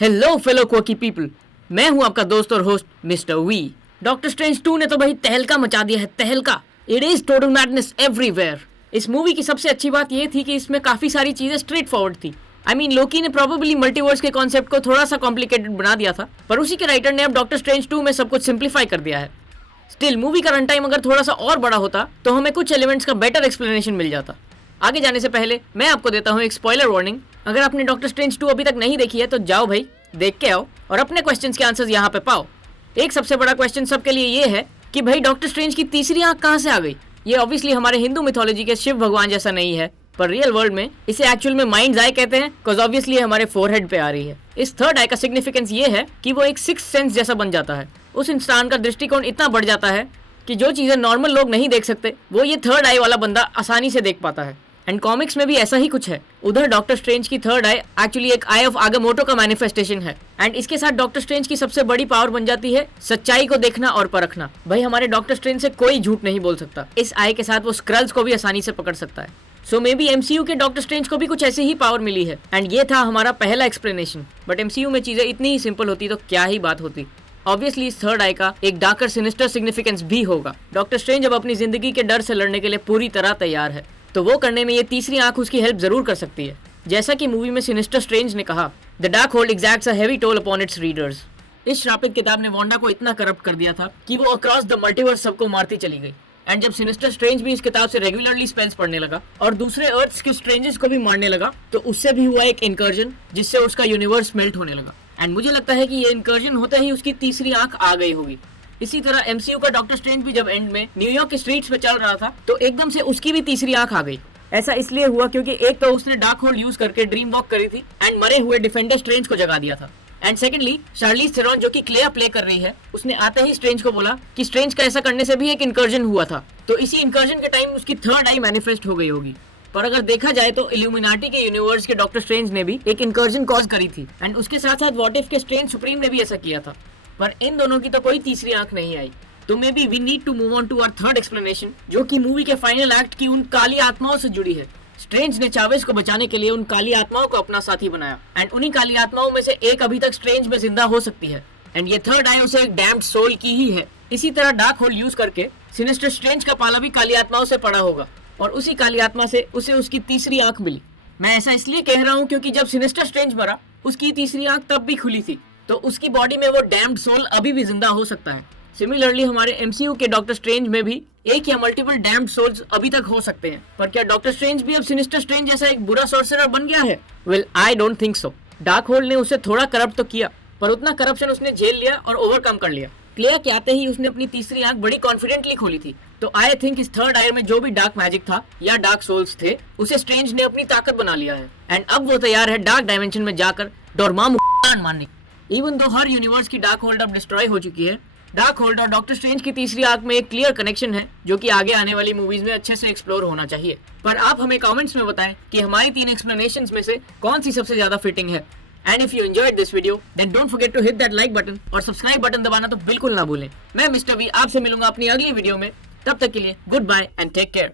Hello fellow quirky people, मैं हूं आपका दोस्त और host mister V. Doctor strange 2 ने तो भाई तहलका मचा दिया है, तहलका। It is total madness everywhere. इस मूवी की सबसे अच्छी बात यह थी कि इसमें काफी सारी चीजें स्ट्रेट फॉरवर्ड थी। लोकी ने प्रोबेबली मल्टीवर्स के कॉन्सेप्ट को थोड़ा सा कॉम्प्लिकेटेड बना दिया था, पर उसी के राइटर ने अब डॉक्टर स्ट्रेंज 2 में सब कुछ सिंप्लीफाई कर दिया है। स्टिल मूवी का रन टाइम अगर थोड़ा सा और बड़ा होता तो हमें कुछ एलिमेंट्स का बेटर एक्सप्लेनेशन मिल जाता। आगे जाने से पहले मैं आपको देता हूँ एक स्पॉइलर वार्निंग। अगर आपने डॉक्टर स्ट्रेंज 2 अभी तक नहीं देखी है तो जाओ भाई, देख के आओ और अपने क्वेश्चंस के आंसर्स यहाँ पे पाओ। एक सबसे बड़ा क्वेश्चन सबके लिए ये है कि भाई डॉक्टर स्ट्रेंज की तीसरी आंख कहाँ से आ गई। ये ऑब्वियसली हमारे हिंदू मिथोलॉजी के शिव भगवान जैसा नहीं है, पर रियल वर्ल्ड में इसे एक्चुअल में माइंड्स आई कहते हैं, बिकॉज ऑब्वियसली हमारे फोरहेड पे आ रही है। इस थर्ड आई का सिग्निफिकेंस ये है कि वो एक सिक्स्थ सेंस जैसा बन जाता है। उस इंसान का दृष्टिकोण इतना बढ़ जाता है कि जो चीजें नॉर्मल लोग नहीं देख सकते वो ये थर्ड आई वाला बंदा आसानी से देख पाता है। एंड कॉमिक्स में भी ऐसा ही कुछ है। उधर डॉक्टर स्ट्रेंज की थर्ड आई एक्चुअली एक आई ऑफ आगामोटो का मैनिफेस्टेशन है। एंड इसके साथ डॉक्टर स्ट्रेंज की सबसे बड़ी पावर बन जाती है सच्चाई को देखना और परखना। भाई हमारे डॉक्टर स्ट्रेंज से कोई झूठ नहीं बोल सकता। इस आई के साथ वो स्क्रल्स को भी आसानी से पकड़ सकता है। सो मे बी एमसीयू के डॉक्टर स्ट्रेंज को भी कुछ ऐसी ही पावर मिली है। एंड ये था हमारा पहला एक्सप्लेनेशन। बट एमसीयू में चीजें इतनी ही सिंपल होती तो क्या ही बात होती। ऑब्वियसली इस थर्ड आई का एक डार्कर सिनिस्टर सिग्निफिकेंस भी होगा। डॉक्टर स्ट्रेंज अब अपनी जिंदगी के डर से लड़ने के लिए पूरी तरह तैयार है, तो वो करने में ये तीसरी आंख उसकी हेल्प जरूर कर सकती है। जैसा कि मूवी में सिनिस्टर स्ट्रेंज ने कहा, the Darkhold exacts a heavy toll upon its readers. इस श्रापित किताब ने वांडा को इतना करप्ट कर दिया था कि वो अक्रॉस द मल्टीवर्स सबको मारती चली गई। एंड जब सिनिस्टर स्ट्रेंज भी इस किताब से रेगुलरली स्पेल्स पढ़ने लगा और दूसरे अर्थ्स के स्ट्रेंजेस को भी मारने लगा, तो उससे भी हुआ एक इनकर्जन जिससे उसका यूनिवर्स मेल्ट होने लगा। एंड मुझे लगता है कि ये इनकर्जन होते ही उसकी तीसरी आंख आ गई होगी। इसी तरह एमसीयू का डॉक्टर स्ट्रेंज भी जब एंड में न्यूयॉर्क के स्ट्रीट्स पे चल रहा था तो एकदम से उसकी भी तीसरी आंख आ गई। ऐसा इसलिए हुआ क्योंकि एक तो उसने डार्क होल्ड यूज करके ड्रीम वॉक करी थी एंड मरे हुए डिफेंडर स्ट्रेंज को जगा दिया था। एंड सेकंडली शार्लीज थेरॉन जो कि क्लेयर प्ले कर रही है, उसने आते ही स्ट्रेंज को बोला कि स्ट्रेंज का ऐसा करने से भी एक इनकर्जन हुआ था, तो इसी इनकर्जन के टाइम उसकी थर्ड आई मैनिफेस्ट हो गई होगी। पर अगर देखा जाए तो इल्यूमिनाटी के यूनिवर्स के डॉक्टर स्ट्रेंज ने भी एक इनकर्जन कॉज करी थी एंड उसके साथ साथ व्हाट इफ के स्ट्रेंज सुप्रीम ने भी ऐसा किया था। पर इन दोनों की तो कोई तीसरी आंख नहीं आई। तो maybe we need to move on to our third explanation, जो कि मूवी के फाइनल एक्ट की उन काली आत्माओं से जुड़ी है। स्ट्रेंज ने चावेज को बचाने के लिए उन काली आत्माओं को अपना साथी बनाया एंड उन्हीं काली आत्माओं में से एक अभी तक स्ट्रेंज में जिंदा हो सकती है। एंड ये थर्ड आई उसे एक डैम्ड सोल की ही है। इसी तरह डार्क होल यूज करके सिनिस्टर स्ट्रेंज का पाला भी काली आत्माओं से पड़ा होगा और उसी काली आत्मा से उसे उसकी तीसरी आंख मिली। मैं ऐसा इसलिए कह रहा हूँ क्योंकि जब सिनिस्टर स्ट्रेंज मरा उसकी तीसरी आंख तब भी खुली थी, तो उसकी बॉडी में वो डैम्ड सोल अभी भी जिंदा हो सकता है। सिमिलरली हमारे एमसीयू के डॉक्टर स्ट्रेंज में भी एक या मल्टीपल डैम्ड सोल्स अभी तक हो सकते हैं। पर क्या डॉक्टर स्ट्रेंज भी अब सिनिस्टर स्ट्रेंज जैसा एक बुरा सॉर्सरर बन गया है? Well, I don't think so. Dark hold ने उसे थोड़ा करप्ट तो किया, पर उतना करप्शन उसने झेल लिया और ओवरकम कर लिया। क्लियर के आते ही उसने अपनी तीसरी आंख बड़ी कॉन्फिडेंटली खोली थी। तो आई थिंक इस थर्ड आई में जो भी डार्क मैजिक था या डार्क सोल्स थे, उसे स्ट्रेंज ने अपनी ताकत बना लिया है एंड अब वो तैयार है डार्क डायमेंशन में जाकर डोरमामू मारने। इवन दो हर यूनिवर्स की डार्क होल्ड अब डिस्ट्रॉय हो चुकी है, डार्क होल्ड और डॉक्टर स्ट्रेंज की तीसरी आंख में एक क्लियर कनेक्शन है जो कि आगे आने वाली मूवीज में अच्छे से एक्सप्लोर होना चाहिए। पर आप हमें कमेंट्स में बताएं कि हमारी तीन एक्सप्लेनेशंस में से कौन सी सबसे ज्यादा फिटिंग है। And if you enjoyed this video then don't forget to hit that like button और सब्सक्राइब बटन दबाना तो बिल्कुल ना भूलें। मैं मिस्टर वी आपसे मिलूंगा अपनी अगली वीडियो में। तब तक के लिए goodbye and take care.